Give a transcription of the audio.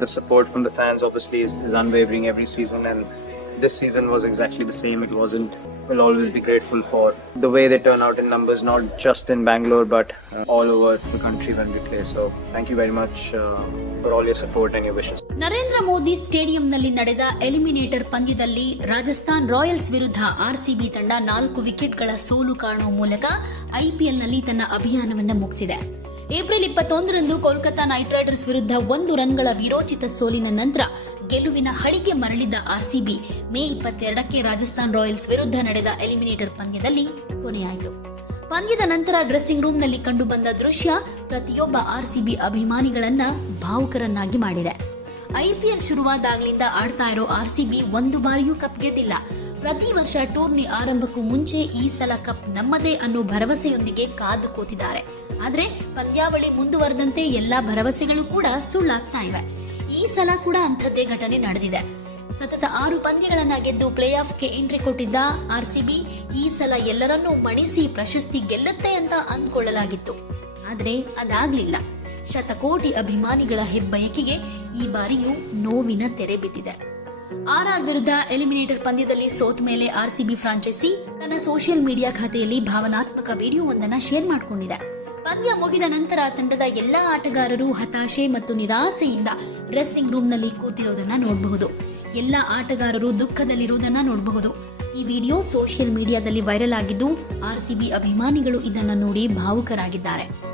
The support from the fans obviously is, is unwavering every season, and this season was exactly the same. It wasn't. We'll always be grateful for the way they turn out in numbers, not just in Bangalore but uh, all over the country when we play. So thank you very much uh, for all your support and your wishes. Narendra Modi ಸ್ಟೇಡಿಯಂನಲ್ಲಿ ನಡೆದ eliminator ಪಂದ್ಯದಲ್ಲಿ Rajasthan Royals ವಿರುದ್ಧ RCB ತಂಡ ನಾಲ್ಕು ವಿಕೆಟ್ಗಳ ಸೋಲು ಕಾಣುವ ಮೂಲಕ ಐಪಿಎಲ್ನಲ್ಲಿ ತನ್ನ ಅಭಿಯಾನವನ್ನು ಮುಗಿಸಿದೆ ಏಪ್ರಿಲ್ ಇಪ್ಪತ್ತೊಂದರಂದು ಕೋಲ್ಕತಾ ನೈಟ್ ರೈಡರ್ಸ್ ವಿರುದ್ಧ ಒಂದು ರನ್ಗಳ ವಿರೋಚಿತ ಸೋಲಿನ ನಂತರ ಗೆಲುವಿನ ಹಳಿಗೆ ಮರಳಿದ್ದ ಆರ್ಸಿಬಿ. ಮೇ ಇಪ್ಪತ್ತೆರಡಕ್ಕೆ ರಾಜಸ್ಥಾನ್ ರಾಯಲ್ಸ್ ವಿರುದ್ಧ ನಡೆದ ಎಲಿಮಿನೇಟರ್ ಪಂದ್ಯದಲ್ಲಿ ಕೊನೆಯಾಯಿತು. ಪಂದ್ಯದ ನಂತರ ಡ್ರೆಸ್ಸಿಂಗ್ ರೂಮ್ನಲ್ಲಿ ಕಂಡುಬಂದ ದೃಶ್ಯ ಪ್ರತಿಯೊಬ್ಬ ಆರ್ಸಿಬಿ ಅಭಿಮಾನಿಗಳನ್ನ ಭಾವುಕರನ್ನಾಗಿ ಮಾಡಿದೆ. ಐಪಿಎಲ್ ಶುರುವಾದಾಗ್ಲಿಂದ ಆಡ್ತಾ ಇರೋ ಆರ್ಸಿಬಿ ಒಂದು ಬಾರಿಯೂ ಕಪ್ ಗೆದ್ದಿಲ್ಲ. ಪ್ರತಿ ವರ್ಷ ಟೂರ್ನಿ ಆರಂಭಕ್ಕೂ ಮುಂಚೆ ಈ ಸಲ ಕಪ್ ನಮ್ಮದೇ ಅನ್ನೋ ಭರವಸೆಯೊಂದಿಗೆ ಕಾದು ಕೂತಿದ್ದಾರೆ. ಆದರೆ ಪಂದ್ಯಾವಳಿ ಮುಂದುವರೆದಂತೆ ಎಲ್ಲಾ ಭರವಸೆಗಳು ಕೂಡ ಸುಳ್ಳಾಗ್ತಾ ಇವೆ. ಈ ಸಲ ಕೂಡ ಅಂಥದ್ದೇ ಘಟನೆ ನಡೆದಿದೆ. ಸತತ ಆರು ಪಂದ್ಯಗಳನ್ನ ಗೆದ್ದು ಪ್ಲೇ ಆಫ್ಗೆ ಎಂಟ್ರಿ ಕೊಟ್ಟಿದ್ದ ಆರ್ಸಿಬಿ ಈ ಸಲ ಎಲ್ಲರನ್ನೂ ಮಣಿಸಿ ಪ್ರಶಸ್ತಿ ಗೆಲ್ಲುತ್ತೆ ಅಂತ ಅಂದ್ಕೊಳ್ಳಲಾಗಿತ್ತು. ಆದರೆ ಅದಾಗ್ಲಿಲ್ಲ. ಶತಕೋಟಿ ಅಭಿಮಾನಿಗಳ ಹೆಬ್ಬಯಕಿಗೆ ಈ ಬಾರಿಯೂ ನೋವಿನ ತೆರೆ ಬಿದ್ದಿದೆ. ಆರ್ಆರ್ ವಿರುದ್ಧ ಎಲಿಮಿನೇಟರ್ ಪಂದ್ಯದಲ್ಲಿ ಸೋತ್ ಮೇಲೆ ಆರ್ಸಿಬಿ ಫ್ರಾಂಚೈಸಿ ತನ್ನ ಸೋಷಿಯಲ್ ಮೀಡಿಯಾ ಖಾತೆಯಲ್ಲಿ ಭಾವನಾತ್ಮಕ ವಿಡಿಯೋವೊಂದನ್ನ ಶೇರ್ ಮಾಡಿಕೊಂಡಿದೆ. ಪಂದ್ಯ ಮುಗಿದ ನಂತರ ತಂಡದ ಎಲ್ಲಾ ಆಟಗಾರರು ಹತಾಶೆ ಮತ್ತು ನಿರಾಸೆಯಿಂದ ಡ್ರೆಸ್ಸಿಂಗ್ ರೂಮ್ನಲ್ಲಿ ಕೂತಿರೋದನ್ನ ನೋಡಬಹುದು. ಎಲ್ಲಾ ಆಟಗಾರರು ದುಃಖದಲ್ಲಿರುವುದನ್ನ ನೋಡಬಹುದು. ಈ ವಿಡಿಯೋ ಸೋಷಿಯಲ್ ಮೀಡಿಯಾದಲ್ಲಿ ವೈರಲ್ ಆಗಿದ್ದು ಆರ್ಸಿಬಿ ಅಭಿಮಾನಿಗಳು ಇದನ್ನು ನೋಡಿ ಭಾವುಕರಾಗಿದ್ದಾರೆ.